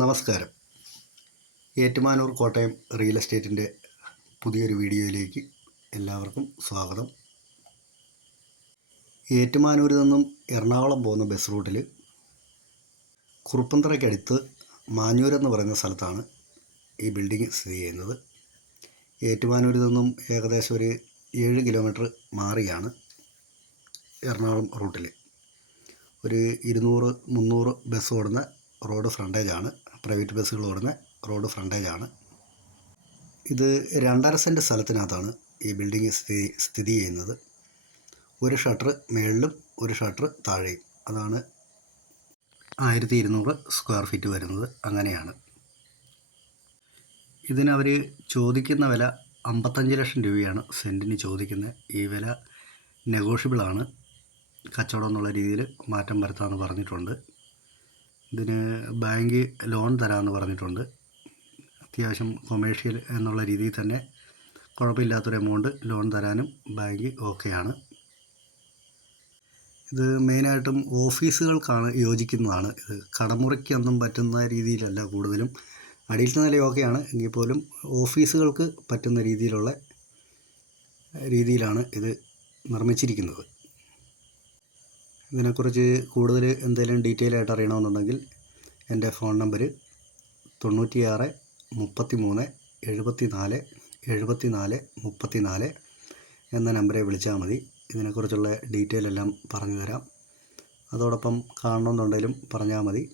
നമസ്കാരം. ഏറ്റുമാനൂർ കോട്ടയം റിയൽ എസ്റ്റേറ്റിൻ്റെ പുതിയൊരു വീഡിയോയിലേക്ക് എല്ലാവർക്കും സ്വാഗതം. ഏറ്റുമാനൂരിൽ നിന്നും എറണാകുളം പോകുന്ന ബസ് റൂട്ടിൽ കുറുപ്പന്തറയ്ക്കടുത്ത് മാഞ്ഞൂരെന്ന് പറയുന്ന സ്ഥലത്താണ് ഈ ബിൽഡിംഗ് സ്ഥിതി ചെയ്യുന്നത്. ഏറ്റുമാനൂരിൽ നിന്നും ഏകദേശം ഒരു 7 കിലോമീറ്റർ മാറിയാണ് എറണാകുളം റൂട്ടിൽ ഒരു 200-300 ബസ് ഓടുന്ന റോഡ് ഫ്രണ്ടേജാണ്. പ്രൈവറ്റ് ബസ്സുകൾ ഓടുന്ന റോഡ് ഫ്രണ്ടേജാണ്. ഇത് 2.5 സെൻറ്റ് സ്ഥലത്തിനകത്താണ് ഈ ബിൽഡിംഗ് സ്ഥിതി ചെയ്യുന്നത്. ഒരു ഷട്ടർ മേളിലും ഒരു ഷട്ടർ താഴെയും. അതാണ് 1200 സ്ക്വയർ ഫീറ്റ് വരുന്നത്. അങ്ങനെയാണ്. ഇതിനവർ ചോദിക്കുന്ന വില 55 ലക്ഷം രൂപയാണ് സെൻറ്റിന് ചോദിക്കുന്നത്. ഈ വില നെഗോഷ്യബിളാണ്. കച്ചവടം എന്നുള്ള രീതിയിൽ മാറ്റം വരുത്താമെന്ന് പറഞ്ഞിട്ടുണ്ട്. ഇതിന് ബാങ്ക് ലോൺ തരാമെന്ന് പറഞ്ഞിട്ടുണ്ട്. അത്യാവശ്യം കൊമേഴ്ഷ്യൽ എന്നുള്ള രീതിയിൽ തന്നെ കുഴപ്പമില്ലാത്തൊരു എമൗണ്ട് ലോൺ തരാനും ബാങ്ക് ഓക്കെയാണ്. ഇത് മെയിനായിട്ടും ഓഫീസുകൾക്കാണ് യോജിക്കുന്നതാണ്. ഇത് കടമുറിക്കൊന്നും പറ്റുന്ന രീതിയിലല്ല. കൂടുതലും അടിയിലത്തെ നില ഓക്കെയാണ് എങ്കിൽ പോലും ഓഫീസുകൾക്ക് പറ്റുന്ന രീതിയിലാണ് ഇത് നിർമ്മിച്ചിരിക്കുന്നത്. ഇതിനെക്കുറിച്ച് കൂടുതൽ എന്തെങ്കിലും ഡീറ്റെയിൽ ആയിട്ട് അറിയണമെന്നുണ്ടെങ്കിൽ എൻ്റെ ഫോൺ നമ്പർ 96 33 74 74 34 എന്ന നമ്പറെ വിളിച്ചാൽ മതി. ഇതിനെക്കുറിച്ചുള്ള ഡീറ്റെയിൽ എല്ലാം പറഞ്ഞു തരാം. അതോടൊപ്പം കാണണമെന്നുണ്ടെങ്കിലും പറഞ്ഞാൽ മതി,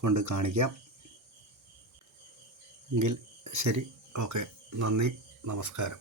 കൊണ്ട് കാണിക്കാം. എങ്കിൽ ശരി, ഓക്കെ, നന്ദി, നമസ്കാരം.